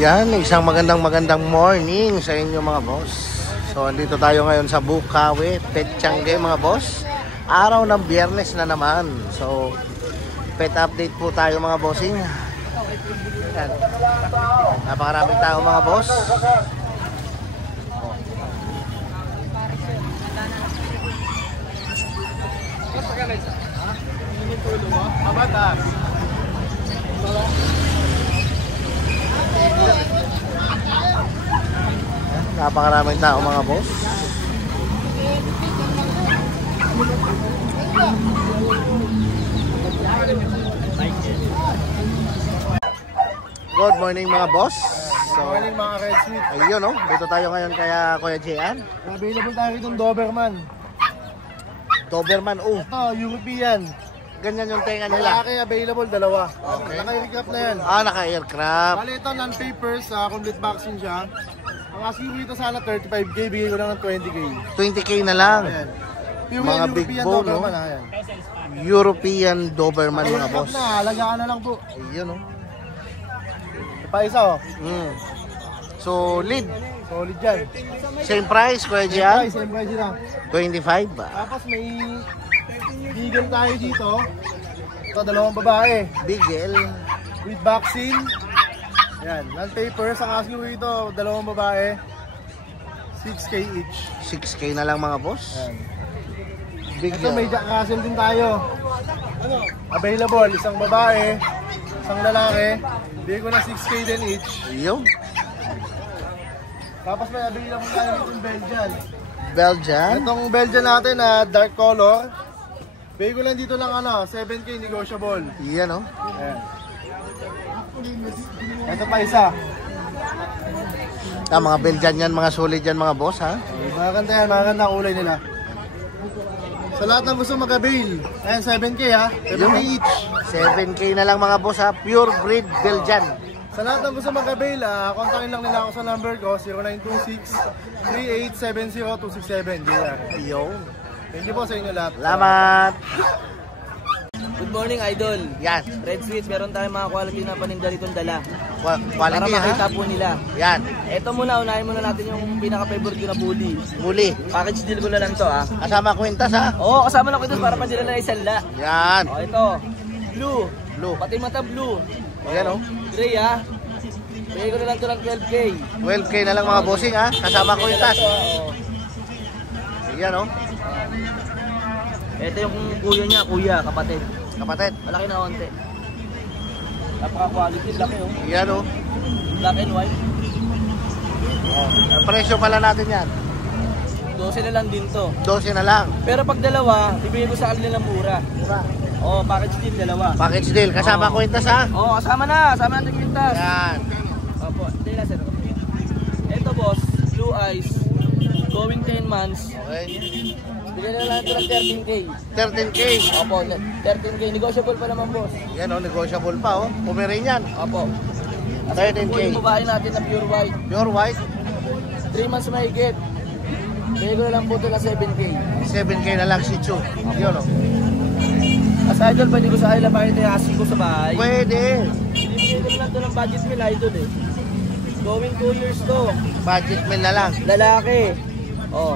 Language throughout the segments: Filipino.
Yan, isang magandang morning sa inyo mga boss. So, andito tayo ngayon sa Bukawi, Petchange mga boss. Araw ng Biyernes na naman. So, pet update po tayo mga bossing. Yan. Napakaraming tao mga boss. Napakaraming tao mga boss. Good morning mga boss. So, good morning mga Red Sweet. Ayun oh, dito tayo ngayon kaya Kuya Jean. Available tayo itong Doberman. Doberman, oh. Ito, European. Ganyan yung tenga nila. Malaki available, dalawa. Okay. Naka-aircraft na yan. Naka-aircraft. Bali ito, non-papers, complete vaccine siya. Ang asking ko ito sana 35k, bigay ko lang ng 20k. 20k na lang. Ayan. Pure Mga European big bone, Doberman, no? ayan. European Doberman mga Aircraft boss. na, alagaan na lang po. Ayun oh. Pa isa oh. Solid. Solid yan. Same price Kuya Jean? Same price lang. 25 ba? Tapos may bigel tayo dito. Ito, dalawang babae. Bigel. With vaccine. Yan, non-papers. Ang asking ko ito, dalawang babae. 6k each. 6k na lang mga boss. Yan. Big Ito, may Jack Russell din tayo. Available, isang babae, isang lalaki. Bigay ko na 6k din each. Yo. Tapos may available tayo itong Belgian. Belgian. Itong Belgian natin na dark color. Bigay ko lang dito lang 7k negotiable. Yan oh. Ayan. Ito pa isa. Mga Belgian yan, mga solid yan mga boss ha. Maganda yan, maganda ang kulay nila. Sa lahat ng gusto mag-avail, ayan 7k ha, 7k each. 7k na lang mga boss ha, pure breed Belgian. Sa lahat ng gusto mag-avail, kontakin lang nila ako sa number ko, 0926-3870-267. Yo. Thank you po sa inyo lahat. Salamat. Good morning, Idol. Yan. Red Sweets, meron tayong mga quality na paninda ditong dala. Quality para makita ha. po nila. Yan. Ito muna, unahin muna natin yung pinaka-favorite ko na bully. Muli. Package deal ko na lang to Kasama kwintas ha. Oo, kasama lang ko ito para padila na isang la. Yan. O, ito. Blue. Blue. Pati mata blue. Yan oh. Gray Bigay ko na lang to ng 12k. 12k na lang mga bossing ha. Kasama kwintas. Yan oh. Ito yung kuya, kapatid. Kapatid. Malaki na konti. Napaka-quality, laki oh. Yan oh. Black and white. Ang presyo pala natin yan. 12 na lang din to. 12 na lang. Pero pag dalawa, ibigay ko sa kanila ng mura. Oo, package deal, dalawa. Package deal. Kasama kwintas ha. Oo, kasama na ng kwintas. Yan. Opo, hindi na sir. Ito boss, blue eyes, going 10 months. Okay. Bigyan na lang ito ng 13k. 13k. Opo, 13k. Negotiable pa naman boss. Yan oh, negotiable pa oh. Pomeranian. Opo. 13k. Yung babae natin na pure white. Pure white. 3 months mahigit. Bigyan ko na lang po ito ng 7k. 7k na lang Shih Tzu. Yun oh. As idol, pwede ko sa kanila pakita yung asin ko sa bahay. Pwede. Bigyan ko lang ito ng budget meal idol eh. Going 2 years to. Budget meal na lang. Lalaki. Oh.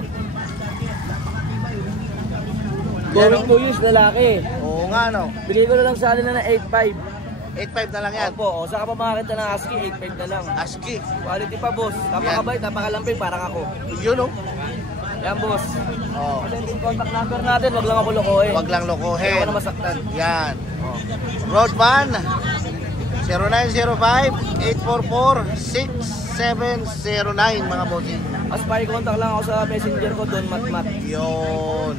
Going 2 years, lalaki. Oo nga no. Bigay ko na lang sa kanila ng 8.5. 8.5 na lang yan. Opo, o saka pa makakita ng ASCII, 8.5 na lang. ASCII. Quality pa boss. Napakabait, napakalamping, parang ako. Yun oh. Yan boss. Oh. Kasi yung contact number natin, wag lang ako lokohin. Wag lang Ayaw lokohin. ko na masaktan. Yan. Road van 0905-844-6709 mga bossing. As contact lang ako sa messenger ko, Don Matmat. Yun.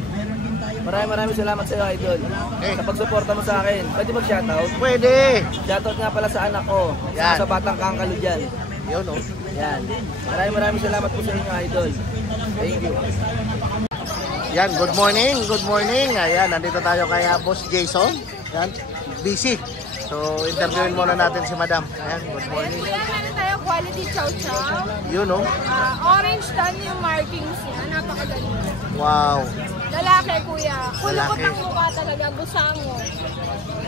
Maraming salamat sa iyo, idol. Okay. Sa pagsuporta mo sa akin. Pwede mag-shoutout? Pwede. Shoutout nga pala sa anak ko. Yan. Sa batang kangkalo dyan. Yun oh. Yan. Maraming salamat po sa inyo, idol. Thank you. Yan, good morning. Good morning. Ayan, nandito tayo kay Boss Jason. Yan, busy. So, interviewin muna natin si Madam. Ayan, good morning. Meron tayo quality chow chow. Yun oh. Orange tan yung markings niya. Napakaganda. Wow. Lalaki, kuya. Kulubot Lalaki. ang mukha talaga. Busango.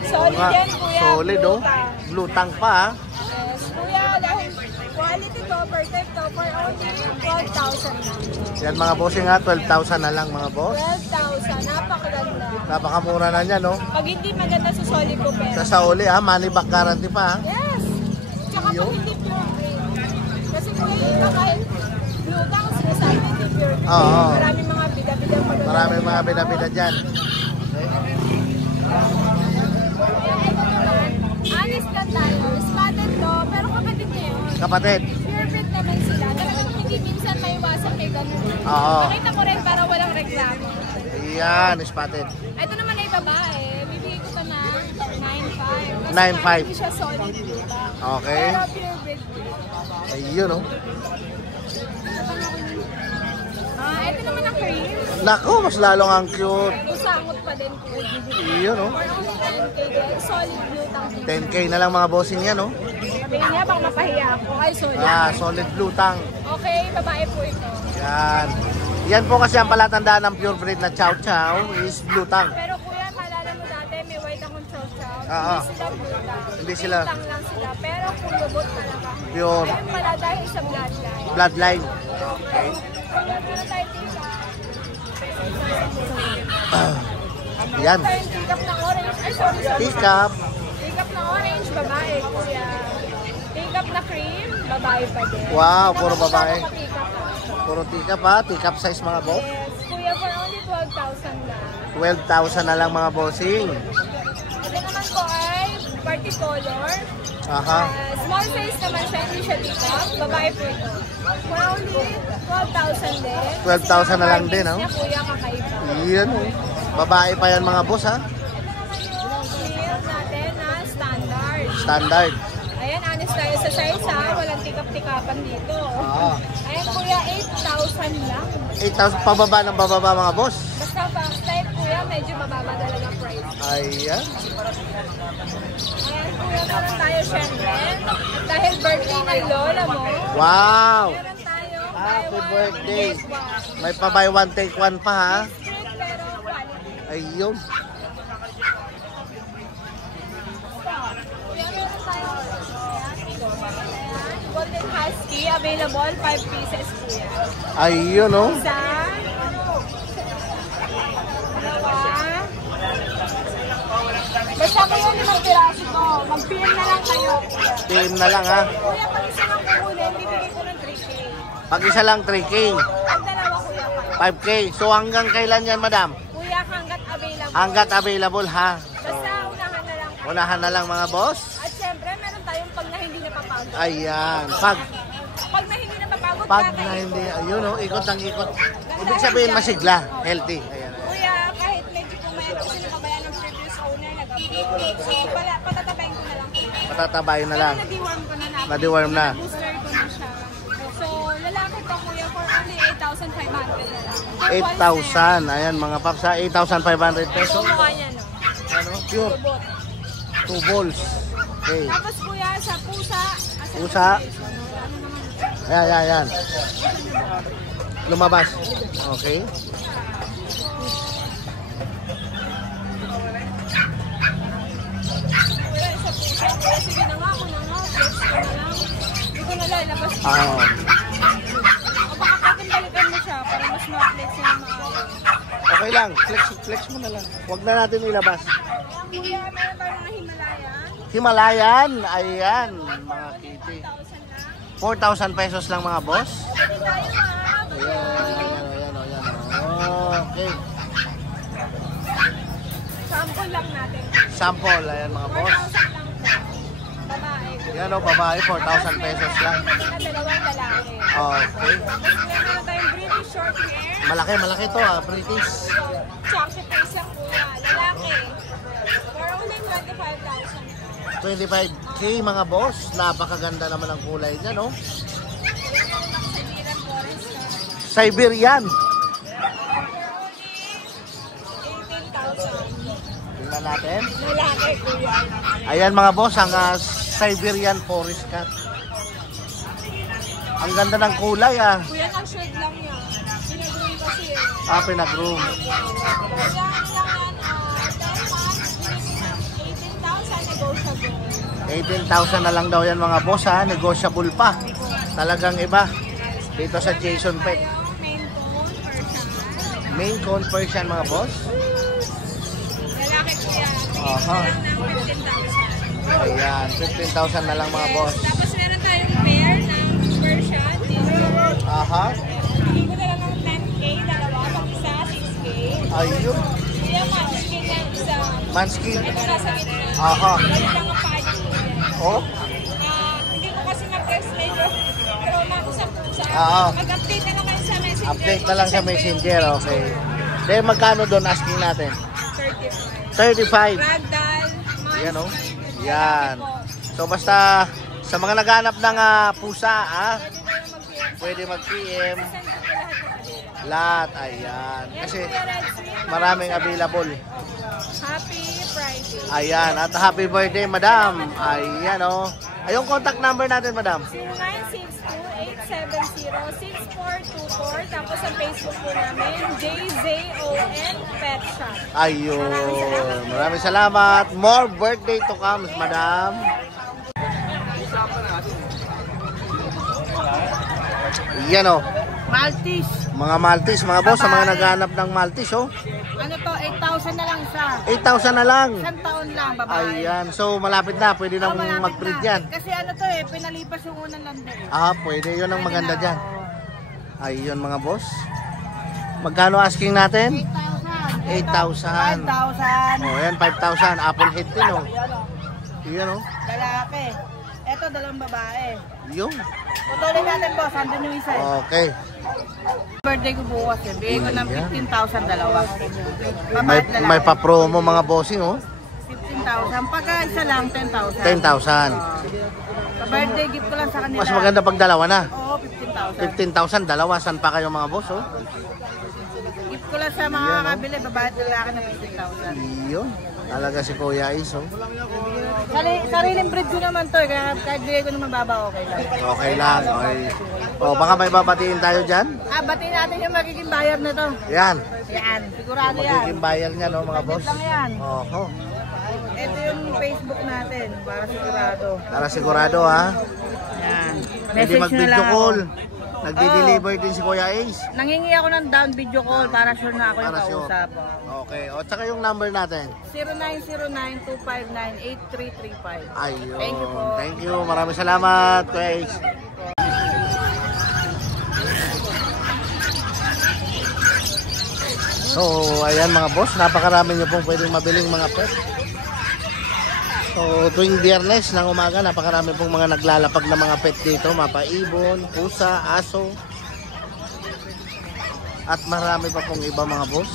Solid Nga, yan, kuya. solid oh. Blue tang. Blue tang pa ah. Yes, kuya. Dahil Quality to, perfect to, for only 12,000 lang. Yan mga bossing ha, 12,000 na lang mga boss. 12,000, napakaganda. Napakamura na niya, no? Pag hindi maganda sa solid ko pero. Sa Sauli ha, money back guarantee pa ha. Yes! Tsaka pag hindi pure breed. Kasi kung yung iba kahit lutang, sinasabi hindi pure breed. Oo. Maraming mga bida-bida maganda. Maraming mga bida-bida dyan. Honest lang tayo. Spotted to, pero kapatid niya yun. Kapatid. Pure breed naman sila. Talagang hindi minsan may iwasan kay ganun. Oo. Nakita ko rin para walang reklamo. Yan, spotted. Ito naman ay babae. Bibigay ko ito na 9,500. 9,500. Hindi siya solid luta. Okay. Pero pure breed. Ayun, no? Ito naman ang cream. Naku, mas lalong ang cute. Usangot pa din po. Ayun, no? For only 10K din. Solid blue tang. 10K na lang mga bossing yan, no? Sabihin niya, baka mapahiya ako. Ay, solid. Solid blue tang. Okay, babae po ito. Yan. Yan po kasi ang palatandaan ng pure breed na chow chow is blue tang. Pero kuya, maalala mo dati, may white akong chow-chow. Oo. Hindi sila blue tang. Hindi sila. Blue tang lang sila. Pero kulubot talaga. Pure Ayun pala dahil sa bloodline. bloodline. Okay. Meron tayo tita. Yan. Meron tayong tikap ng orange. Ay, sorry. Teacup. Tikap ng orange, babae, kuya. Tikap na cream, babae pa din. Wow, puro babae. Tikap. Puro teacup ha. Teacup size mga boss. Yes, kuya, for only 12,000 lang. 12,000 na lang mga bossing. Ito naman po ay party color. Aha. Small size naman siya, hindi siya tikap. Babae po ito. For only 12,000 din. 12,000 na lang din, Markings oh. niya, kuya, kakaiba. Yan, oh. Babae pa yan mga boss ha. Ito naman yung shield natin na standard. Standard. Ayan, honest tayo sa size ha. Walang tikap-tikapan dito. Oo. Ayan, kuya, 8,000 lang. 8,000 pababa ng bababa mga boss. Basta box type, kuya, medyo mababa talaga price. Ayan. Ayan, kuya, meron tayo syempre. At dahil birthday ng lola mo, Wow. meron tayo Happy buy one, birthday. get one. May pa buy one take one pa ha. Strict pero quality. Ayun. Kuya, meron tayo ayan, Golden Husky, available 5 pieces, kuya. Ayun oh. Isa, dalawa, basta kayo limang piraso to. Mag-PM na lang kayo, kuya. Team na lang ha. Kuya, pag isa lang kukunin, bibigay ko ng 3K. Pag isa lang 3K. Pag dalawa, kuya, 5K. So hanggang kailan yan madam? Kuya, hanggat available. Hanggat available ha. Basta unahan na lang. Unahan na lang mga boss. At syempre, meron tayong pag na hindi napapagod. Ayan. Pag na hindi napapagod, Pag na kakain. hindi, ayun oh, ikot ng ikot. Ibig sabihin masigla, healthy. Ayan. Kuya, kahit medyo pumayat kasi nakabayan ng previous owner, nag-update. So, patatabayin ko na lang. Patatabayin na lang. Pero na-deworm ko na. Na-deworm na. Booster ko na siya. So, lalaki to kuya for only 8,500 na lang. 8,000. Ayan mga paps ha. 8,500 pesos. So, mukha niya, no? Ano? Pure. Lubot. 2 balls. Okay. Tapos kuya, sa pusa. Pusa. Ayan, ayan, ayan. Lumabas. Okay. Kuya, sa pusa. Kuya, sige na nga, ako na nga. Flex ko na lang. Hindi ko na lalabas. O baka patin balikan mo siya para mas ma-flex niya na maayos. Okay lang. Flex mo na lang. Huwag na natin ilabas. Kuya, meron tayong mga Himalayan. Himalayan. Ayan. Mga kitty. 1,000 lang. 4,000 pesos lang mga boss. Pwede tayo ha. Ayan, ayan, ayan. Okay. Sample lang natin. Sample. Ayan mga boss. 4,000 lang po. Babae. Yan o, babae. 4,000 pesos lang. Dalawang lalaki. Okay. Meron tayong British short hair. Malaki, malaki to ah. British. Chocolate face ang kuya. Lalaki. For only 25,000. 25K mga boss. Napakaganda naman ang kulay niya, no? Siberian. 18,000. Tingnan natin. Lalaki kuya. Ayan mga boss, ang Siberian Forest Cat. Ang ganda ng kulay ah. Kuya, nag-shoot lang yan. Pinagroom kasi eh. Pinag-room. Kuya, yan, 10 months, 18,000 negotiable. 18,000 na lang daw yan mga boss ha. Negotiable pa. Talagang iba. Dito sa Jason Pet. Main cone Persian mga boss. Lalaki ko yan. Aha. Ayan, 15,000 na lang mga boss. Tapos meron tayong pair ng Persian. Aha. Bigay ko na lang ng 10K, dalawa. Pag isa, 6K. Ayun. Kaya manskin yan isa. Manskin. Ito nasa gitna. Aha. Ganun lang ang pagi ko yan. Oh. Hindi ko kasi mag-text later. Pero ako sa pusa. Oo. Mag-update na lang kayo sa messenger. Update na lang sa messenger. Okay. Then magkano doon asking natin? 35. Ragdoll. Yan o. Yan. So basta sa mga naghanap ng pusa, pwede mag-PM. Lahat. Ayan. Kasi maraming available. Happy Friday. Ayan. At happy birthday, madam. Ayan o. Ayong contact number natin, madam. 0962-870-6424. Tapos sa Facebook po namin, JZON Pet Shop. Ayun. Maraming salamat. More birthday to come, madam. Yan o. Maltese. Mga Maltese, mga boss, sa mga naghanap ng Maltese, oh. Ano to? 8,000 na lang isa. 8,000 na lang. Isang taon lang, babae. Ayan. So, malapit na. Pwede nang Malapit mag-breed na. yan. Kasi ano to pinalipas yung unang landi. Pwede. Yun ang maganda na, dyan. oo. Ayun, mga boss. Magkano asking natin? 8,000. 5,000. Oh, yan, 5,000. Apple head din, oh. Yan o. Yan, oh. Lalaki. Ito, dalawang babae. Yung. Putulin natin, boss. Andun yung isa. Okay. Birthday ko bukas Bigay ko ng 15,000 dalawa. May, Babae at may lalaki. pa-promo mga bossing, oh. 15,000. Pagka isa lang, 10,000. 10,000. Pa-birthday gift ko lang sa kanila. Mas maganda pag dalawa na. Oo, 15,000. 15,000, dalawa. Saan pa kayo mga boss, oh? Gift ko lang sa mga kabili. Babae at lalaki na 15,000. Yun. Talaga si Kuya Is, oh. Sariling breed ko naman to. Kaya kahit bigay ko naman baba, okay lang. Okay lang. Okay. Oh, baka may babatiin tayo dyan. Batiin natin yung magiging buyer na to. Yan. Yan, sigurado yan. Magiging buyer niya, no, mga boss. lang yan. Oho. Ito yung Facebook natin, para sigurado. Para sigurado, ha. Yan. Hindi Message nyo mag-video lang call. ako. Nagdi-deliver din si Kuya Ace. Nangingi ako ng down video call para sure na ako yung Para sure. kausap. Okay. O, tsaka yung number natin. 0909-259-8335. Ayun. Thank you po. Thank you. Maraming salamat, Kuya Ace. So, ayan mga boss. Napakarami nyo pong pwedeng mabiling mga pet. So, tuwing Biyernes ng umaga, napakarami pong mga naglalapag na mga pet dito. Mapaibon, pusa, aso. At marami pa pong iba mga boss.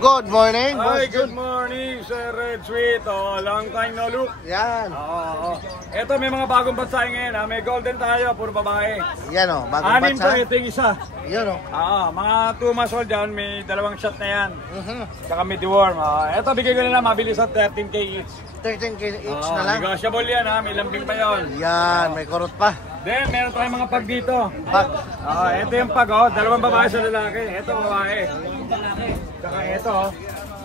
Good morning, Boss Hi, good Jun. morning, Sir Red Sweet. Long time no look. Yan. Oo. Ito, may mga bagong bansay ngayon. May golden tayo, puro babae. Yan o, bagong Anim to, batsa. ito yung isa. Yan o. Mga 2 months old yan, may dalawang shot na yan. Mhm. Tsaka may deworm. Ito, bigay ko na lang, mabilis at 13K each. 13K each na lang. Negotiable yan, may lambing pa yon. Yan, may kurot pa. Then, meron tayong mga pag dito. Pag. Ito yung pag, dalawang babae sa lalaki. Ito, babae. Tsaka ito,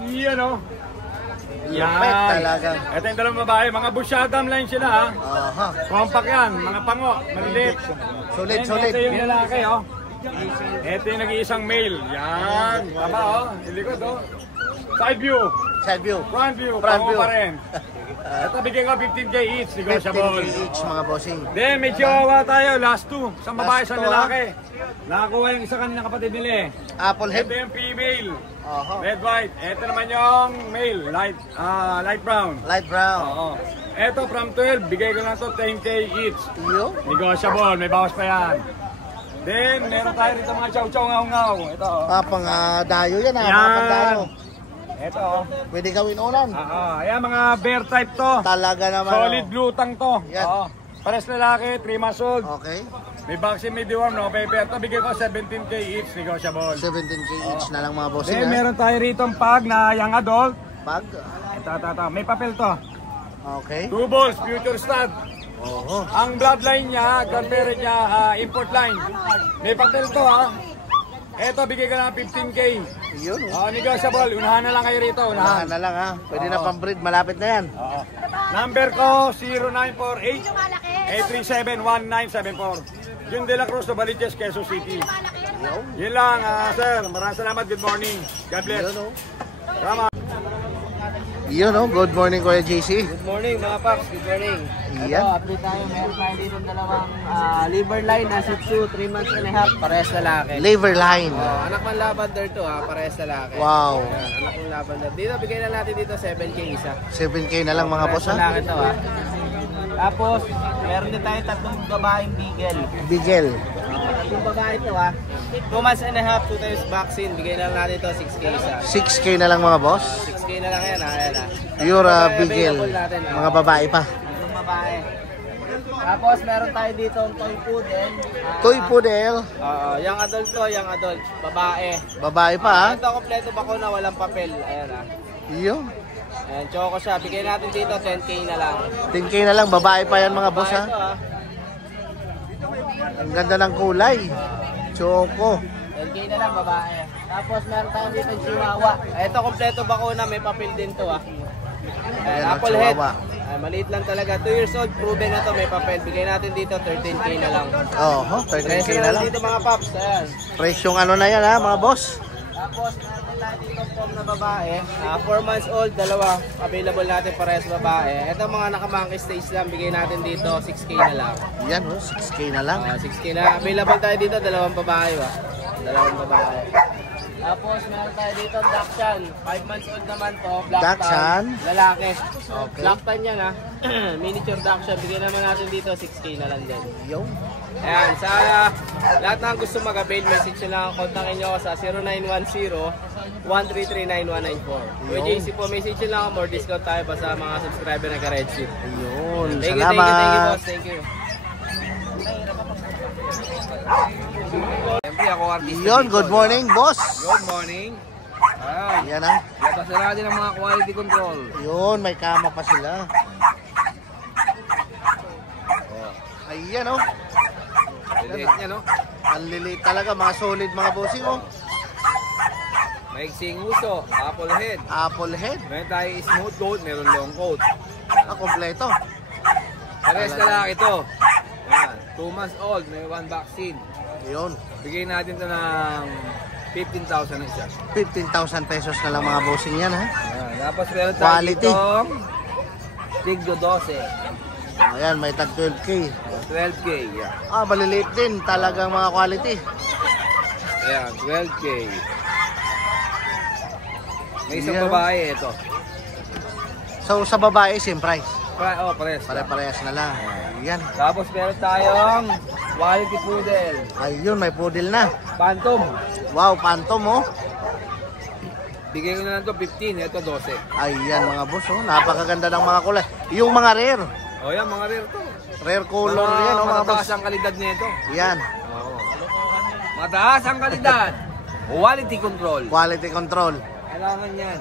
yan Lupit talaga. Ito yung dalawang babae, mga busyadam line sila Aha. Compact yan, mga pango, maliliit. Sulit, Then, sulit. Ito yung lalaki, Ito yung nag-iisang male. Yan, tama, ilikod, Side view, Side view. front view, Front pango view. pa rin. Ito, bigyan ko 15K each, 15K negotiable. each mga bossing. Then, may chihuahua tayo, last two. Isang babae, Last isang two, lalaki. Nakakuha yung isa kanina kapatid nila Apple head. Ito yung female, Aha. red white. Ito naman yung male, light brown. Light brown. Oo. Ito from 12, bigay ko lang to 10K each. Yo. Negotiable, may bawas pa yan. Then, meron tayo rito mga chow-chow ngaw-ngaw. Ito. Pang dayo yan ha. Mga Yan. pandayo. Ito. Pwede gawin unan. Ayan, mga bear type to. Talaga naman. Solid blue tang to. Yan. Oo. Pares lalaki, 3 months old. Okay. May vaccine, may deworm, no paper. Ito, bigay ko 17K each, negotiable. 17K each na lang mga bossing. Then, meron tayo rito ang pag na young adult. Pag? Ito. May papel to. Okay. 2 balls, future stud. Oo. Ang bloodline niya, compare niya, import line. May papel to, ha. Ito, bigay ka na 15K. Yun. Negotiable. Unahan na lang kayo rito. Unahan na lang ha. Pwede na pang breed. Malapit na yan. Number ko, 0948-837-1974. Jun De La Cruz, Novaliches, Quezon City. Yun lang, sir. Maraming salamat. Good morning. God bless. Yun, Salamat. Yun, good morning Kuya JC. Good morning mga Paps, good morning. Yan. Ito, update tayo. Meron tayo dito dalawang liver line na Shih Tzu, 3 months and a half, parehas lalaki. Liver line. Anak ng lavender to parehas lalaki. Wow. Ayan, anak ng lavender. Dito, bigay na natin dito 7K isa. 7K na lang mga boss Parehas ha. lalaki to Tapos, meron din tayo 3 babaeng beagle. Bigel. 3 babae to 2 months and a half, 2 times vaccine. Bigay na natin to 6K isa. 6K na lang mga boss. 6K na lang yan ayan Pure Bigel. Mga babae pa. Yung babae. Tapos meron tayo dito ang toy poodle. Toy Poodle. Young adult to, young adult. Babae. Babae pa ha. Ito kompleto ba ko na walang papel. Ayan Yun. Ayan, choco siya. Bigay natin dito 10K na lang. 10K na lang. Babae pa yan mga boss ha. Ito Ang ganda ng kulay. Choco. 10K na lang babae. Tapos meron tayo dito yung chihuahua. Ito kompleto ba ko na may papel din to Ayan, ang apple head. chihuahua. Maliit lang talaga. 2 years old. Proven na to. May papel. Bigay natin dito 13K na lang. 13K Presyo na lang. dito mga paps. Ayan. Presyong ano na yan ha mga boss. Tapos meron tayo dito pom na babae. 4 months old. Dalawa. Available natin parehas babae. Ito mga naka-monkey stage lang. Bigay natin dito 6K na lang. Yan 6K na lang. 6K na. Available tayo dito. Dalawang babae Dalawang babae. Tapos meron tayo dito Dachshund. 5 months old naman to. Black Dachshund? Tan. Lalaki. Okay. Black Tan yan Miniature Dachshund. Bigyan naman natin dito 6K na lang din. Yung. Ayan, sa lahat ng gusto mag-avail, message nyo lang, kontakin nyo ako sa 0910-133-9194. Kuya JC po, message nyo lang ako, more discount tayo pa sa mga subscriber na ka-Redship. Ayun. Thank you, Salamat. thank you, boss. Thank you. Siyempre, ako artista Yun, dito. good morning boss. Good morning. Yan ha. Labas na natin ang mga quality control. Yun, may kama pa sila. Ayan Lilit niya, no? Ang lilit talaga, mga solid mga bossing Maiksing uso, apple head. Apple head. Meron tayo smooth coat, meron long coat. Kompleto. Pares na lang ito. Ayan, 2 months old, may 1 vaccine. Yun. Bigay natin ito ng 15,000 na isa. 15,000 pesos na lang mga bossing yan ha. Ayan, tapos meron tayo Quality. ditong Tigdo 12. Ayan, may tag 12K. 12K, yeah. Maliliit din talagang mga quality. Ayan, 12K. May isang Ayan. babae ito. So sa babae, same price. Pares. Pare-parehas na lang. Ayan. Tapos meron tayong quality poodle. Ayun, may poodle na. Phantom. Wow, phantom Bigay ko na lang ito 15, ito 12. Ayan mga boss napakaganda ng mga kulay. Yung mga rare. O yan, mga rare to. Rare color yan mga boss. Mataas ang kalidad nito. Yan. Oo. Mataas ang kalidad. Quality control. Quality control. Kailangan yan.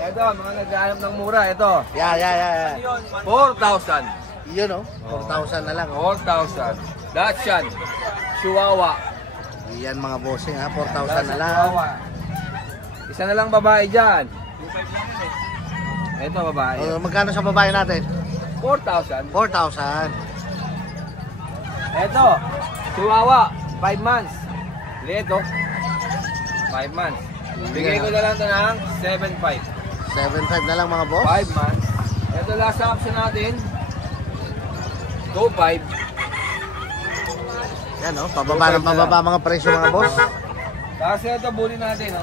Ito, mga naghahanap ng mura. Ito. Yeah. 4,000. Yun 4,000 na lang. 4,000. Dachshund. Chihuahua. Yan mga bossing 4,000 na lang. Chihuahua. Isa na lang babae dyan. Ito babae. Magkano sa babae natin? 4,000. 4,000. Ito. Chihuahua. 5 months. Ito. 5 months. Bigay ko na lang ito ng 7,500. 7,500 na lang mga boss. 5 months. Ito last option natin. 2,500. Yan pababa mga presyo mga boss. Tapos ito bully natin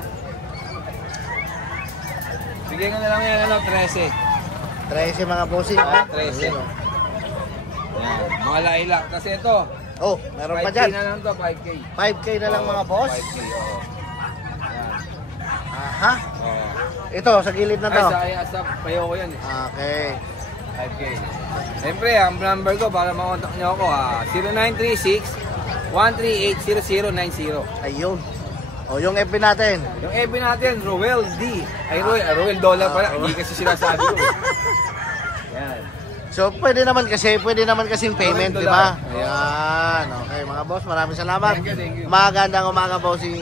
Bigay ko na lang yan 13. 13 mga bossing. 13. Ayun, Yan. Mga lilac. Kasi ito. meron pa 5K dyan. na lang to, 5K. 5K na lang mga boss. 5K, oo. Yan. Aha. Oo. Ito sa gilid na to. Sa payo ko yan Okay. 5K. Siyempre, ang number ko para makontak nyo ako 0917-138-0090. Ayun. O, yung FB natin. Yung FB natin, Roel D. Ay, Roel Dollar pala. Hindi kasi sinasabi ko. Yan. So, pwede naman kasing payment, di ba? Ayan. Okay, mga boss, maraming salamat. Thank you. Magandang umaga, bossing.